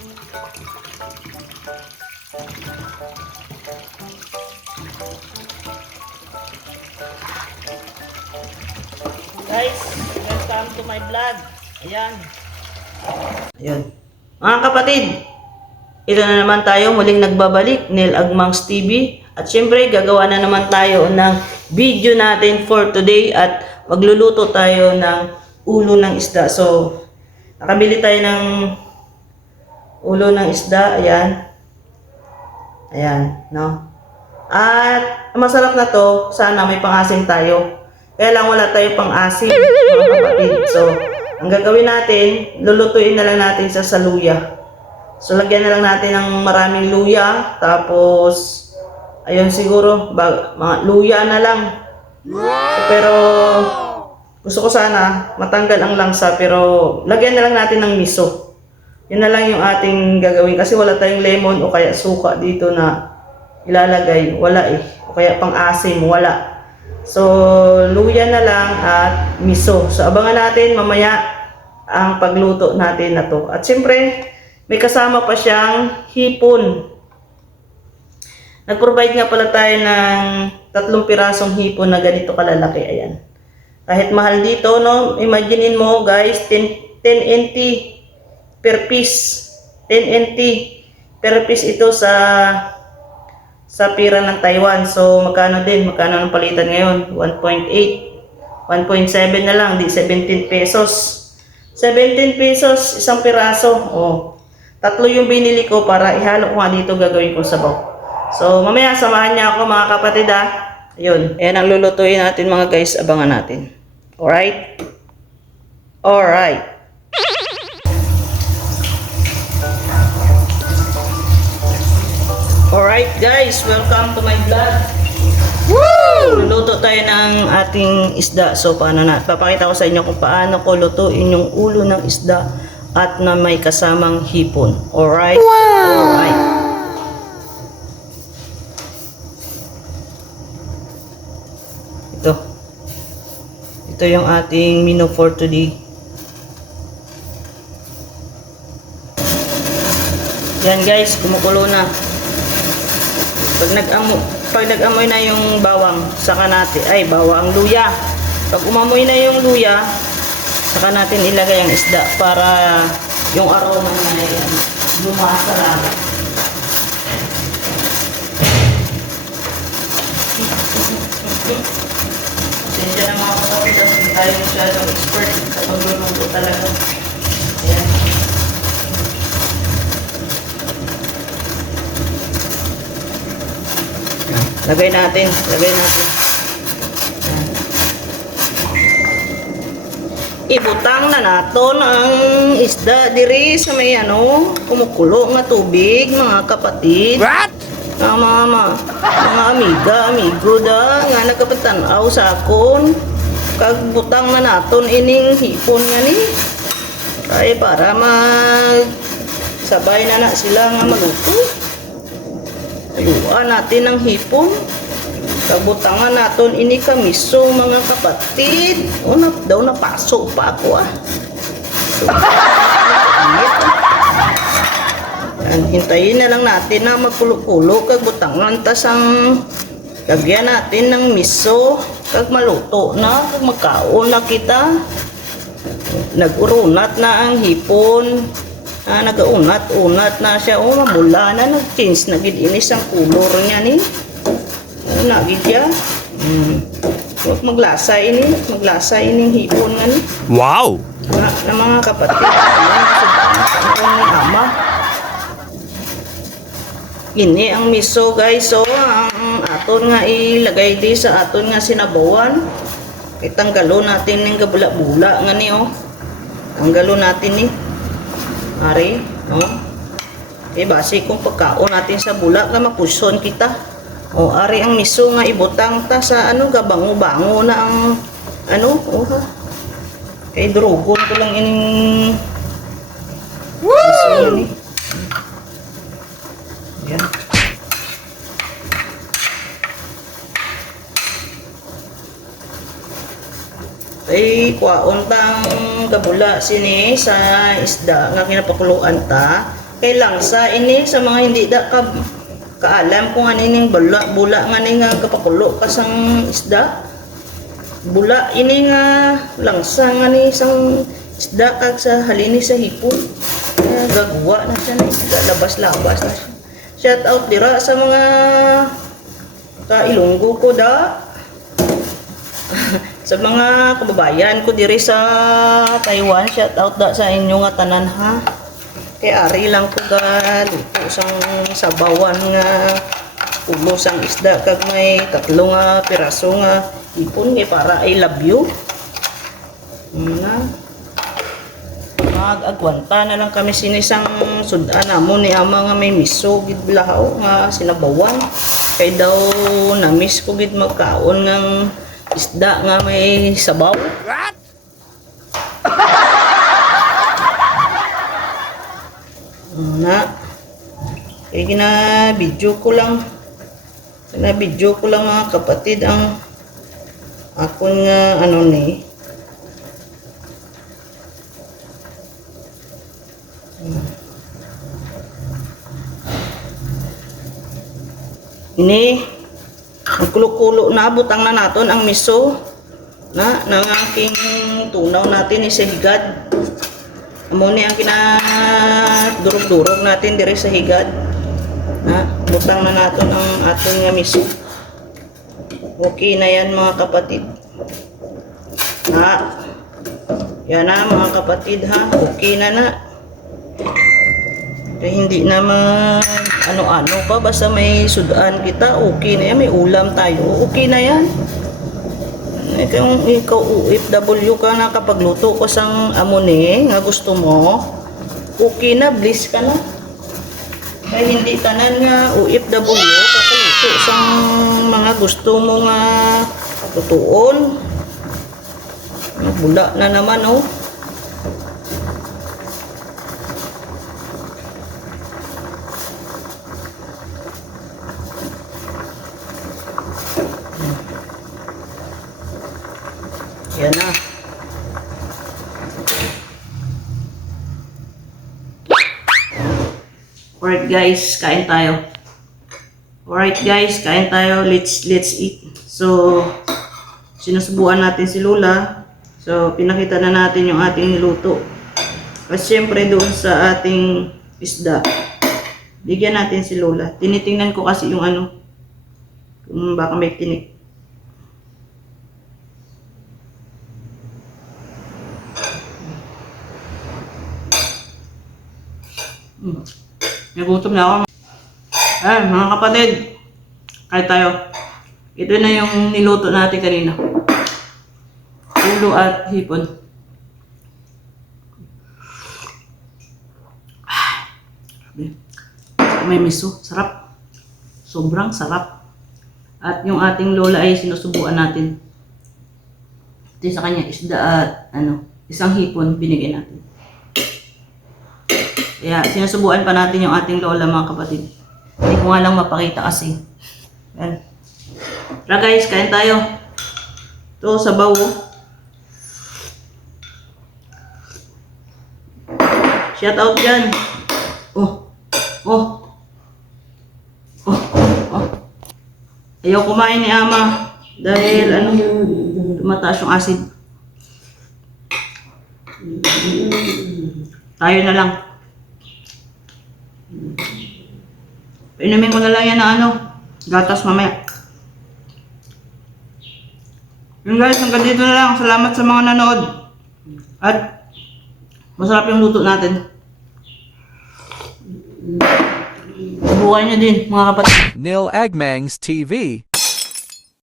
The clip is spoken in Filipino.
Guys, welcome to my vlog. Ayan. Ayan. Mga kapatid, ito na naman tayo muling nagbabalik, Neil Agmangs TV. At syempre, gagawa na naman tayo ng video natin for today at magluluto tayo ng ulo ng isda. So, nakabili tayo ng ulo ng isda. Ayan. Ayan, no? At masarap na to. Sana may pang-asim tayo. Kaya lang wala tayo pang-asim, mga kapatid. So, ang gagawin natin, lulutuin na lang natin sa luya. So, lagyan na lang natin ng maraming luya. Tapos, ayun siguro, mga luya na lang. So, pero, gusto ko sana matanggal ang langsa. Pero, lagyan na lang natin ng miso. Yun na lang yung ating gagawin. Kasi wala tayong lemon o kaya suka dito na ilalagay. Wala eh. O kaya pang-asim, wala. So, luya na lang at miso. So, abangan natin mamaya ang pagluto natin na to. At siyempre, may kasama pa siyang hipon. Nag-provide nga pala tayo ng 3 pirasong hipon na ganito kalalaki. Ayan. Kahit mahal dito, no? Imaginein mo, guys, 10 NT per piece. 10 NT per piece ito sa pira ng Taiwan. So, magkano din? Magkano ang palitan ngayon? 1.8. 1.7 na lang. Di 17 pesos. 17 pesos, isang piraso. Oh. 3 yung binili ko para ihalo ko nga dito gagawin kong sabaw. So, mamaya samahan niya ako mga kapatid ha. Ayun. Ayan ang lulutuin natin mga guys. Abangan natin. Alright? Alright. Alright guys, welcome to my vlog. Woo! Luluto tayo ng ating isda. So paano na? Papakita ko sa inyo kung paano ko lutuin yung ulo ng isda at na may kasamang hipon. Alright? Wow! Alright. Ito yung ating menu for today. Yan guys, kumukulo na. Pag nag-amoy na yung bawang, saka natin, bawang luya. Pag umamoy na yung luya, saka natin ilagay ang isda para yung aroma niya lumasa lang. Pasensya na mga kapatid, hindi tayo masyadong expert sa pagluluto talaga. Ayan. Lagay natin. Ibutang na naton ang isda diri sa may kumukulo nga tubig, mga kapatid. What? Mga amigo da nga nagkapatanaw sa akon. Kag butang na naton ining hipon nga ni. Kay para sabay na sila nga maluto. Luan natin ang hipon. Kabutangan natin ini kamiso mga kapatid. Daw napaso pa ako hintayin na lang natin na magkulo-kulo. Kabutangan tas ang lagyan natin ng miso. Kag maluto na. Kag magkaon na kita. Nag-urunat na ang hipon. Nag-unat-unat na siya. Mamula na. Nag-change na gidinis ang kulor niya ni. Nagid siya. Maglasa ining hipon nga ni. Wow! Na mga kapatid. Ang ama. Ini ang miso guys. So, ang aton nga ilagay di sa aton nga sinabawan. Itanggalo natin ng gabula-bula nga ni Tanggalo natin ni. Ari, base kung pagkaon natin sa bulak nga mapuson kita. Ari ang miso nga ibutang ta sa gabango-bango na ang kay drugon ko lang ining miso ni. Yan. Ay kwaon tang gabula sini sa isda nga kinapakuluan ta kay langsa ini sa mga hindi da ka kaalam kung ano ning bula nga ning kapakulo kasang isda. Bula ini nga langsa nga ni isang isda kag sa halini sa hipon. Gagawa na siya na isda, labas-labas na siya. Shout out dira sa mga ka-Ilonggo ko da. Sa mga kababayan ko diri sa Taiwan, shout out da sa inyo nga tanan ha. Kay ari lang ko ga luto sang sabawan nga ulo sang isda kag may tatlo nga piraso nga ipon kay para I love you. Na mag-agwanta na lang kami sinisang sudan namon ni ama nga may miso gid bilahaw nga sinabawan. Kay daw na-miss ko gid magkaon ng isda nga may sabaw. Na kaya gina-video ko lang mga kapatid ang akon nga ano ni ini magkulo-kulo na butang na naton ang miso na nang aking tunaw natin ni sa higad. Amo ni ang kinadurog-durog natin dire sa higad. Na butang na naton ang aton nga miso. Okay na yan mga kapatid. Ha. Yan na mga kapatid ha. Okay na na. Kaya hindi na ano-ano pa. Basta may sudan kita. Okay na yan. May ulam tayo. Okay na yan. Kung ikaw OFW ka na kapag luto ko sang amone nga gusto mo, okay na, bliss ka na. Kaya hindi tanan nga OFW kapag sang mga gusto mo nga tutuon. Bula na naman oh. Yan na. Alright guys, kain tayo. Let's eat. So, sinusubuan natin si Lola. So, pinakita na natin yung ating niluto. At syempre doon sa ating isda, bigyan natin si Lola. Tinitingnan ko kasi yung ano, kung baka may tinik. Nagutom na ako. Mga kapatid, kain tayo. Ito na yung niluto natin kanina. Ulo at hipon. May miso, sarap. Sobrang sarap. At yung ating Lola ay sinusubuan natin. Ito sa kanya, isda at isang hipon binigay natin. Kaya sinusubuan pa natin yung ating Lola mga kapatid. Hindi ko nga lang mapakita kasi. Yan. Tara guys, kain tayo. Ito, sabaw. Shout out dyan. Oh. Ayaw kumain ni ama. Dahil tumataas yung acid. Tayo na lang. Inumin ko na lang yan na gatas mamaya. Yun guys, hanggang dito na lang. Salamat sa mga nanood. At masarap yung luto natin. Buhay nyo din mga kapatid. Neil Agmangs TV.